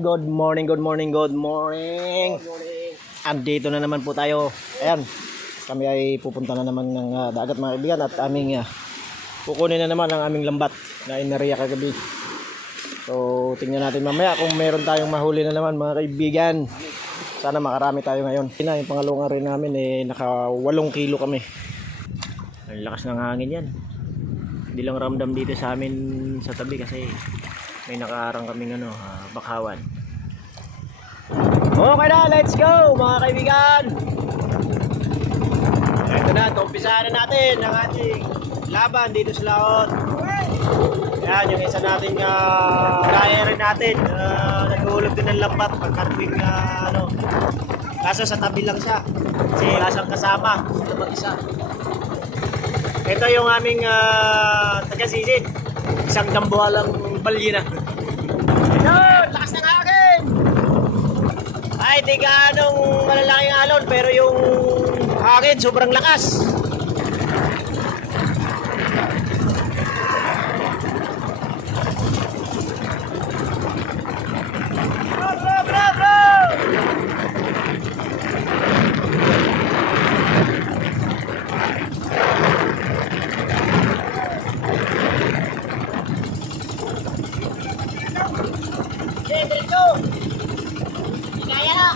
Good morning, good morning, good morning. Andito na naman po tayo. Ayan, kami ay pupunta na naman ng dagat mga kaibigan at aming kukunin na naman ang aming lambat na inariya kagabi. So, tingnan natin mamaya kung meron tayong mahuli na naman mga kaibigan. Sana makarami tayo ngayon. Yung pangalawang rin namin naka 8 kilo kami. Ang lakas ng hangin yan. Hindi lang ramdam dito sa amin sa tabi kasi may nakaharang kaming bakawan. Okay na, let's go mga kaibigan. Ito na, umpisahan na natin ang ating laban dito sa laot. Yan, yung isa nating flyer natin. Nagulog din ng lambat pagkatuwing kaso sa tabi lang siya kasi wala siyang kasama. Mag-isa. Ito yung aming taga-sisid. Isang dambuhalang balyena. Ayun, lakas ng hangin! Ay, di ganong malalaking alon, pero yung hangin sobrang lakas. Bro! Diretso! Hindi kaya na!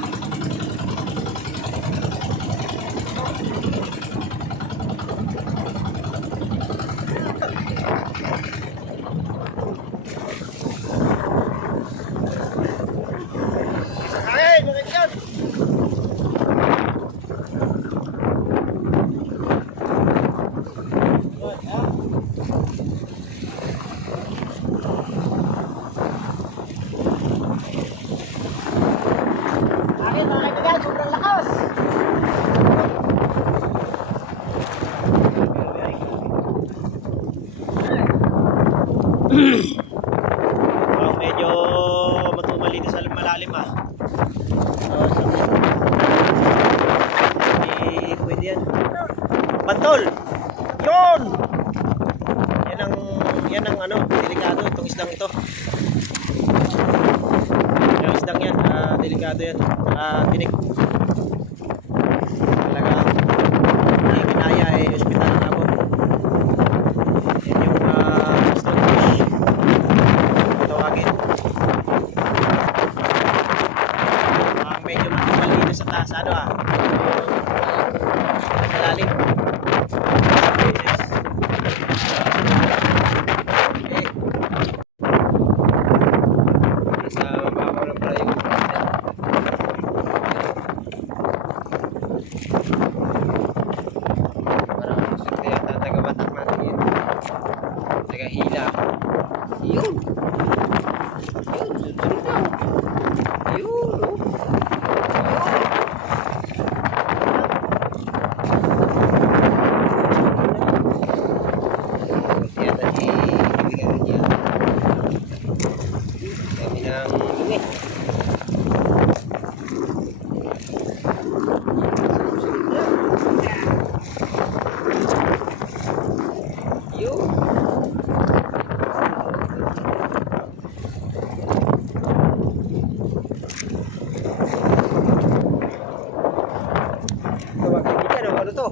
Okay, direksyon! Hangin mga kaibigan, sobrang lakas! Medyo matumal dito sa malalim pwede yan. Bantol! Yun! Yan ang delikado itong isdang ito. Yung isdang yan, delikado yan. Tinik. Talaga, hindi kinaya hospital ang ako. Yan yung stonefish. Tawagin. Medyo matumal dito sa taas. Sa lalim. Hila. Yun. Sunod na. Yun. Yan tadi bibigyan niya. Kami ng dumi. Yun. Ano to?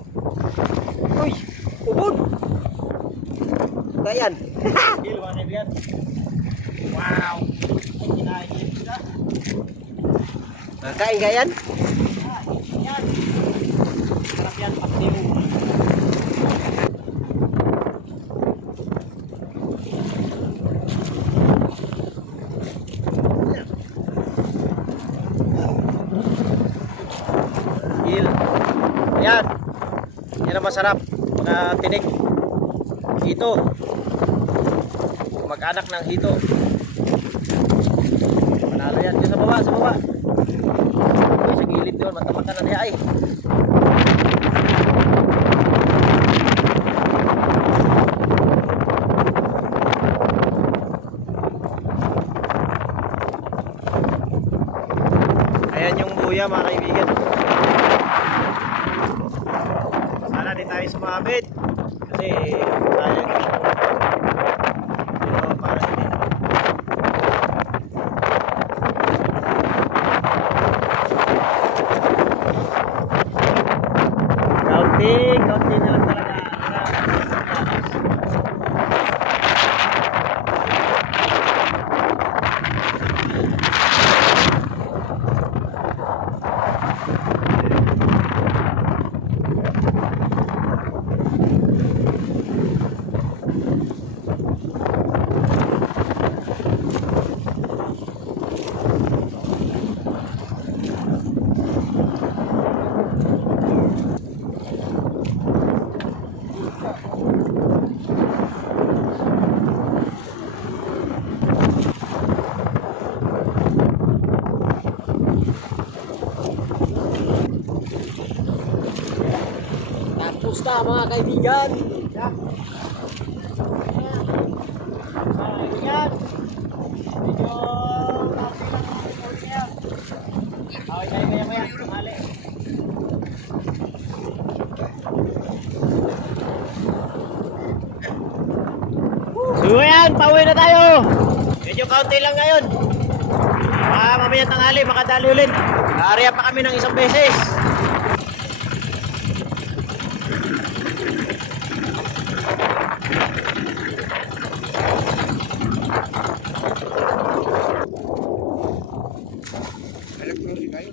Uy! Ubod! Gayan! Hilwanan yan! Wow! Ay, kinain sila! Kain gayan? Yan! Sarap yan, paktiw! Hil! Ayan! Yan ang masarap mga tinik. Hito. Mag-anak ng hito. Panalo yan. Diyan sa baba, sa baba. Uy, sa gilid doon. Matamakan na niya ay. Ayan yung buya mga kaibigan. Sana di tayo sumabit kasi tayo para hindi na mga kaibigan. Ayan. Medyo kapi lang ang huli niya. Okay, kaya. Mali. So ayan, pauwi na tayo. Medyo kaunti lang ngayon. Mamaya tanghali, makadali ulit. Area pa kami ng isang beses. Electronic kayo.